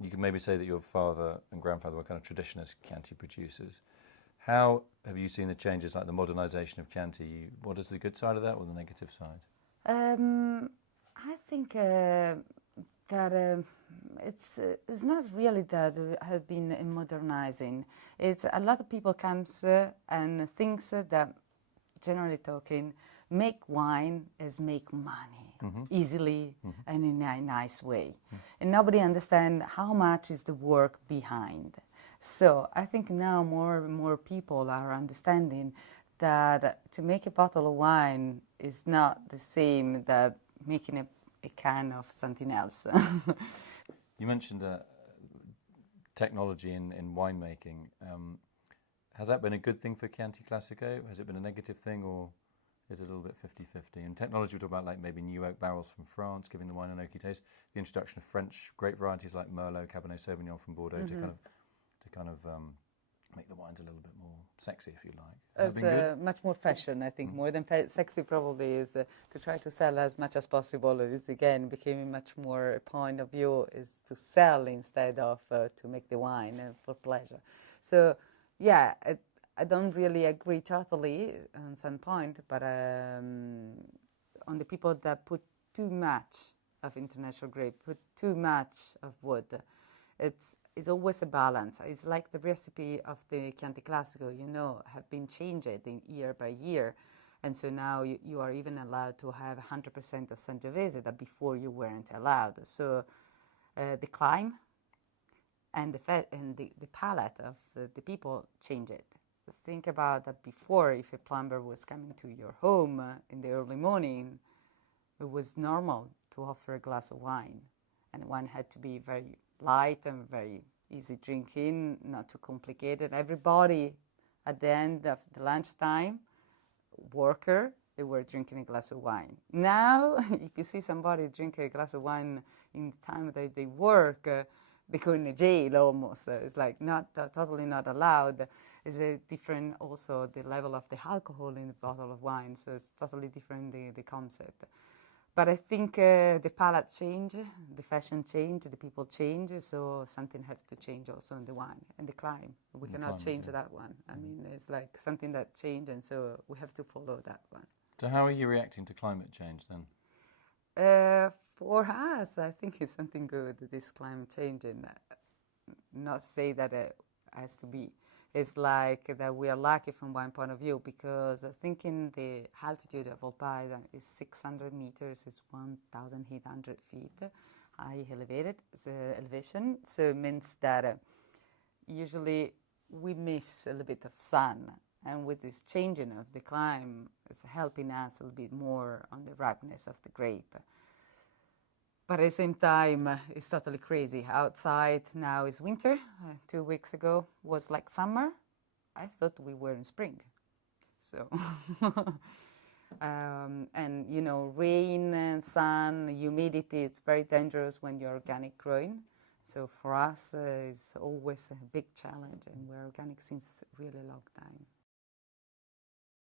you can maybe say that your father and grandfather were kind of traditionalist Chianti producers. How have you seen the changes, like the modernisation of Chianti? What is the good side of that or the negative side? I think that it's not really that there have been in modernizing. It's a lot of people comes and thinks that, generally talking, make wine is make money easily and in a nice way. And nobody understands how much is the work behind. So I think now more and more people are understanding that to make a bottle of wine is not the same that making a can of something else. You mentioned technology in winemaking. Has that been a good thing for Chianti Classico? Has it been a negative thing, or is it a little bit 50-50? And technology, we talk about like maybe new oak barrels from France, giving the wine an oaky taste. The introduction of French grape varieties like Merlot, Cabernet Sauvignon from Bordeaux to kind of make the wines a little bit more sexy, if you like. It's much more fashion, I think. More than sexy probably is to try to sell as much as possible. It's again becoming much more a point of view is to sell instead of to make the wine for pleasure. So yeah, I don't really agree totally on some point, but on the people that put too much of international grape, put too much of wood, it's always a balance. It's like the recipe of the Chianti Classico, have been changed year by year. And so now you are even allowed to have 100% of Sangiovese that before you weren't allowed. So the climb and the palate of the people change it. Think about that before, if a plumber was coming to your home in the early morning, it was normal to offer a glass of wine. And wine had to be very light and very easy drinking, not too complicated. Everybody at the end of the lunchtime, worker, they were drinking a glass of wine. Now, if you see somebody drinking a glass of wine in the time that they work, they go in a jail almost. It's like not totally not allowed. It's a different also the level of the alcohol in the bottle of wine, so it's totally different the concept. But I think the palate change, the fashion change, the people change, so something has to change also in the wine and the climate. We cannot change that one. I mean, it's like something that changed, and so we have to follow that one. So how are you reacting to climate change then? For us, I think it's something good, this climate change, and not say that it has to be. It's like that we are lucky from one point of view, because thinking the altitude of Volpaia is 600 meters, is 1,800 feet high elevated elevation. So it means that usually we miss a little bit of sun. And with this changing of the climate, it's helping us a little bit more on the ripeness of the grape. But at the same time, it's totally crazy. Outside now is winter. 2 weeks ago was like summer. I thought we were in spring. So, and rain and sun, humidity, it's very dangerous when you're organic growing. So for us, it's always a big challenge, and we're organic since a really long time.